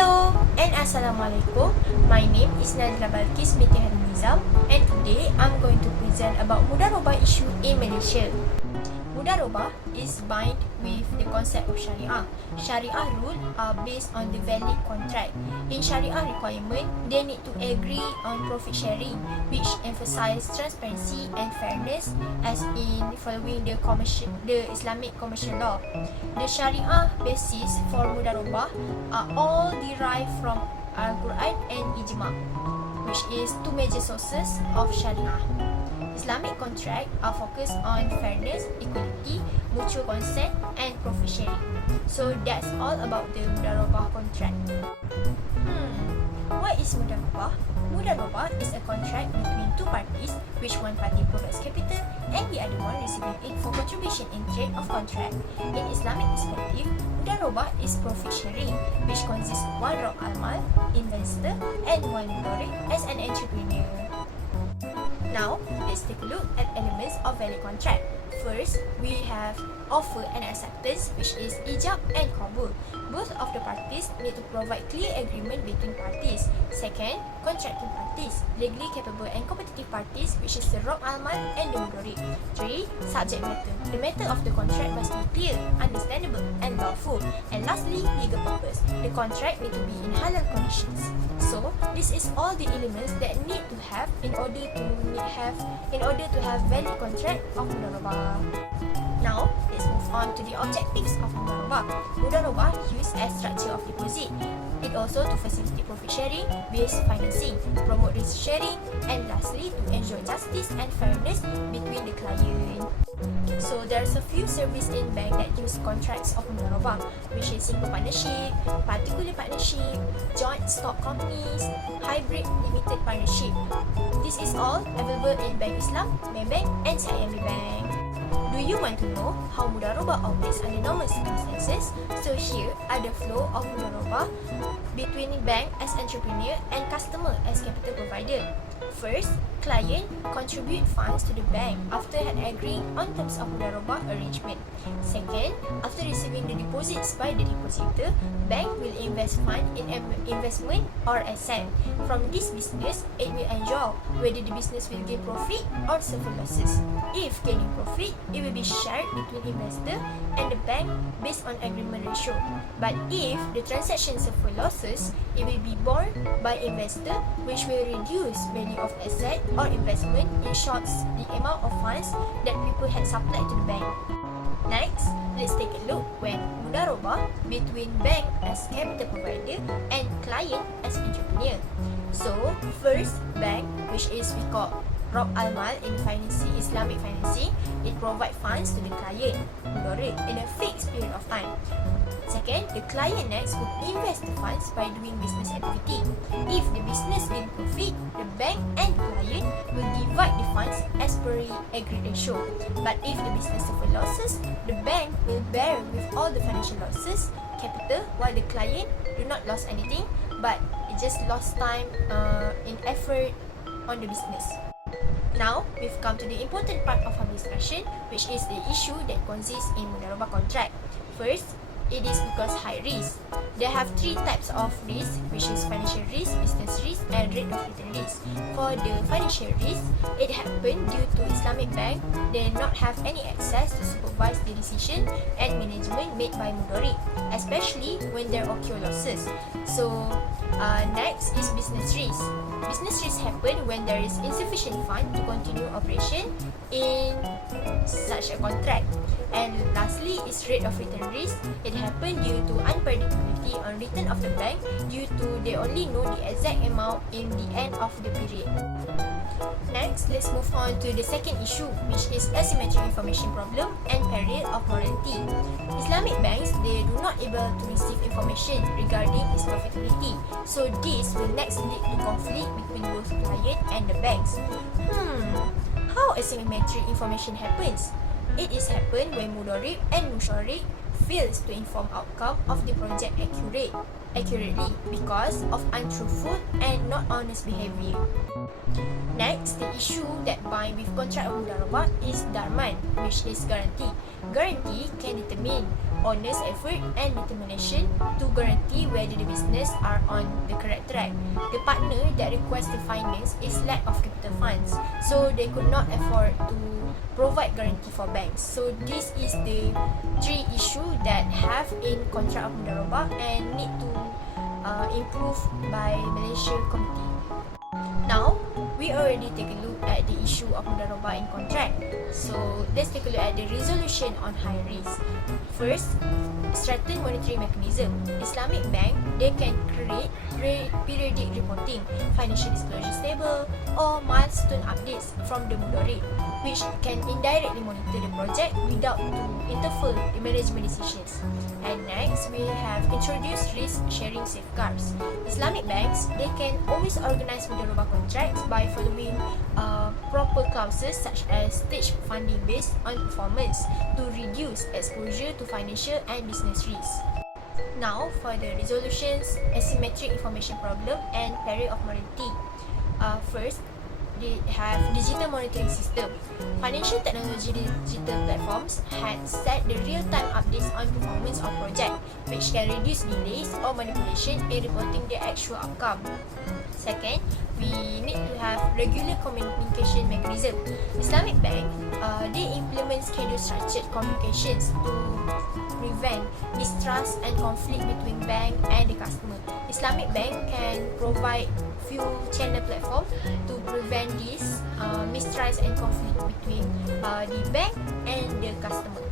Hello and Assalamualaikum. My name is Najla Balqis Binti Hairolnizam, and today I'm going to present about mudharabah issue in Malaysia. Mudharabah is bind with the concept of Sharia. Sharia rules are based on the valid contract. In Sharia requirement, they need to agree on profit sharing, which emphasize transparency and fairness, as in following the Islamic commercial law. The Sharia basis for mudharabah are all derived from Al-Quran and Ijma', which is two major sources of Sharia. Islamic contract are focused on fairness, equality, mutual consent and profit sharing. So that's all about the mudharabah contract. What is mudharabah? Mudharabah is a contract between two parties, which one party provides capital and the other one receiving it for contribution in trade of contract. In Islamic perspective, mudharabah is profit sharing, which consists of one Rabb al-Mal, investor, and one mudharib as an entrepreneur. Now, let's take a look at elements of valid contract. First, we have offer and acceptance, which is ijab and qabul. Both of the parties need to provide clear agreement between parties. Second, contracting parties, legally capable and competitive parties, which is the Rabb al-Mal and the mudharib. 3. Subject matter. The matter of the contract must be clear, understandable and lawful. And lastly, legal purpose. The contract need to be in halal conditions. So, this is all the elements that need to have in order to have valid contract of mudharabah. Now, let's move on to the objectives of mudharabah. Mudharabah used as structure of deposit. It also to facilitate profit sharing, based financing, promote risk sharing, and lastly to ensure justice and fairness between the client. So there's a few service in bank that use contracts of mudharabah, which is single partnership, particular partnership, joint stock companies, hybrid limited partnership. This is all available in Bank Islam, Maybank, and CIMB Bank. Do you want to know how mudharabah operates under normal circumstances? So here are the flow of mudharabah between bank as entrepreneur and customer as capital provider. First, client contribute funds to the bank after had agreeing on terms of mudharabah arrangement. Second, after receiving the deposits by the depositor, bank will invest fund in investment or asset. From this business, it will enjoy whether the business will gain profit or suffer losses. If gaining profit, it will be shared between investor and the bank based on agreement ratio. But if the transaction suffer losses, it will be borne by investor, which will reduce value of asset or investment. In short, the amount of funds that people had supplied to the bank. Next, let's take a look when mudharabah between bank as capital provider and client as entrepreneur. So, first, bank, which is we call Rabb al-Mal in financing, Islamic financing, it provide funds to the client, mudharib, in a fixed period of time. Second, the client next will invest the funds by doing business activity. If the business gain profit, the bank and client will divide the funds as per agreed ratio. But if the business suffer losses, the bank will bear with all the financial losses, capital, while the client do not lose anything, but it just lost time in effort on the business. Now, we've come to the important part of our discussion, which is the issue that consists in mudharabah contract. First, it is because high risk. There have three types of risk, which is financial risk, business risk, and rate of return risk. For the financial risk, it happened due to Islamic bank they not have any access to supervise the decision and management made by mudharib, especially when there occur losses. So, next is business risk. Business risk happen when there is insufficient fund to continue operation in such a contract. And lastly is rate of return risk. It happened due to unpredictability on return of the bank due to they only know the exact amount in the end of the period. Next, let's move on to the second issue, which is asymmetric information problem and peril of morality. Islamic banks, they do not able to receive information regarding its profitability. So this will next lead to conflict between both client and the banks. How asymmetric information happens? It is happen when mudharib and musharrik fails to inform outcome of the project accurately because of untruthful and not honest behavior. Next, the issue that bind with contract of mudharabah is darman, which is guarantee. Guarantee can determine honest effort and determination to guarantee whether the business are on the correct track. The partner that requests the finance is lack of capital funds, so they could not afford to provide guarantee for banks. So this is the three issue that have in contract of Mudarabah and need to improve by Malaysia Committee. Now, we already take a look at the issue of Mudarabah in contract. So, let's take a look at the resolution on high risk. First, strengthen monitoring mechanism. Islamic bank, they can create periodic reporting, financial disclosure table or milestone updates from the mudarrib, which can indirectly monitor the project without to interfere in management decisions. And next, we have introduced risk sharing safeguards. Islamic banks, they can always organize Mudarabah contracts by following proper clauses such as stage funding based on performance to reduce exposure to financial and business risks. Now, for the resolutions, asymmetric information problem and peril of morality. First, they have digital monitoring system. Financial technology digital platforms had set the real-time updates on performance of project, which can reduce delays or manipulation in reporting the actual outcome. Second, we need to have regular communication mechanism. Islamic bank, they implement scheduled structured communications to prevent mistrust and conflict between bank and the customer. Islamic bank can provide few channel platform to prevent this mistrust and conflict between the bank and the customer.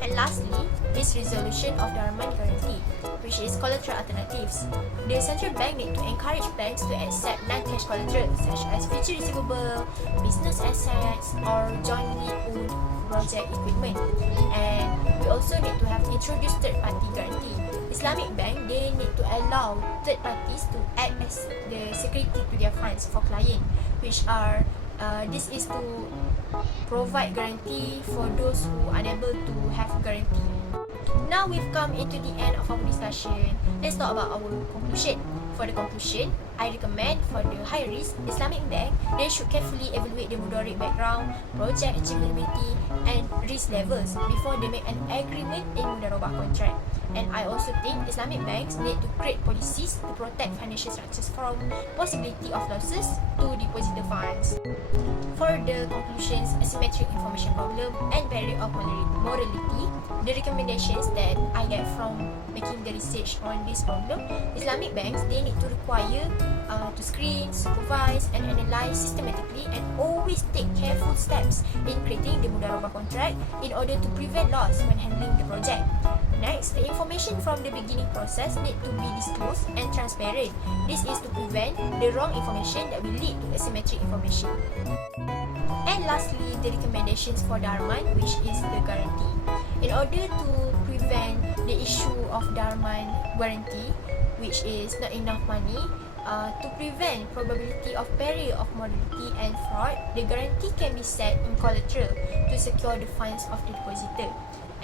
And lastly, is resolution of Darman guarantee, which is collateral alternatives. The central bank need to encourage banks to accept non-cash collateral such as future receivable, business assets, or jointly owned project equipment. And we also need to have introduced third-party guarantee. Islamic bank, they need to allow third parties to act as the security to their funds for client, which are this is to provide guarantee for those who are unable to have guarantee. Now we've come into the end of our discussion. Let's talk about our conclusion. For the conclusion, I recommend for the high risk Islamic bank, they should carefully evaluate the mudarrib background, project achievability and risk levels before they make an agreement in Mudarabah contract. And I also think Islamic banks need to create policies to protect financial structures from possibility of losses to depositor funds. For the conclusions, asymmetric information problem and barrier of morality, the recommendations that I get from making the research on this problem, Islamic banks, they need to require to screen, supervise and analyze systematically and always take careful steps in creating the Mudarabah contract in order to prevent loss when handling the project. Next, the information from the beginning process need to be disclosed and transparent. This is to prevent the wrong information that will lead to asymmetric information. And lastly, the recommendations for Darman, which is the guarantee. In order to prevent the issue of Darman guarantee, which is not enough money, to prevent probability of peril of morality and fraud, the guarantee can be set in collateral to secure the funds of the depositor.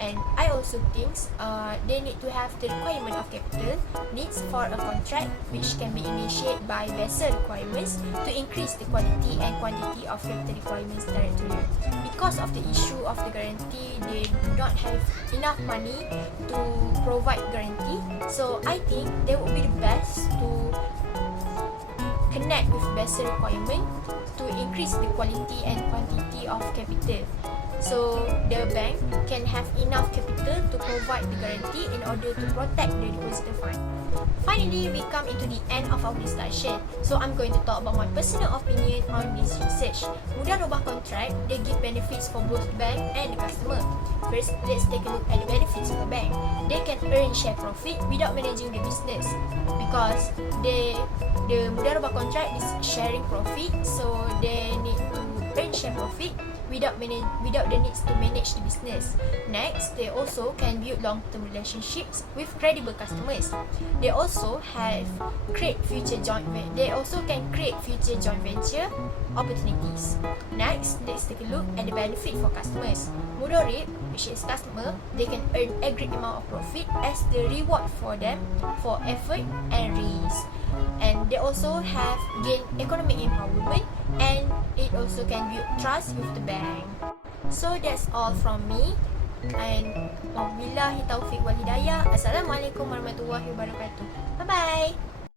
And I also think they need to have the requirement of capital needs for a contract, which can be initiated by vessel requirements to increase the quality and quantity of capital requirements directly. Because of the issue of the guarantee, they do not have enough money to provide guarantee. So I think they would be the best to connect with vessel requirement to increase the quality and quantity of capital. So the bank can have enough capital to provide the guarantee in order to protect the depositor fund. Finally, we come into the end of our discussion. So I'm going to talk about my personal opinion on this research. Mudarabah contract, they give benefits for both the bank and the customer. First, let's take a look at the benefits for bank. They can earn share profit without managing the business because the Mudarabah contract is sharing profit, so they need to earn share profit without the needs to manage the business. Next, they also can build long-term relationships with credible customers. They also can create future joint venture opportunities. Next, let's take a look at the benefit for customers. Mudarrib, which is customer, they can earn a great amount of profit as the reward for them for effort and risk. And they also have gained economic empowerment, and it also can build trust with the bank. So that's all from me. And wabillahi taufiq wal hidayah. Assalamualaikum warahmatullahi wabarakatuh.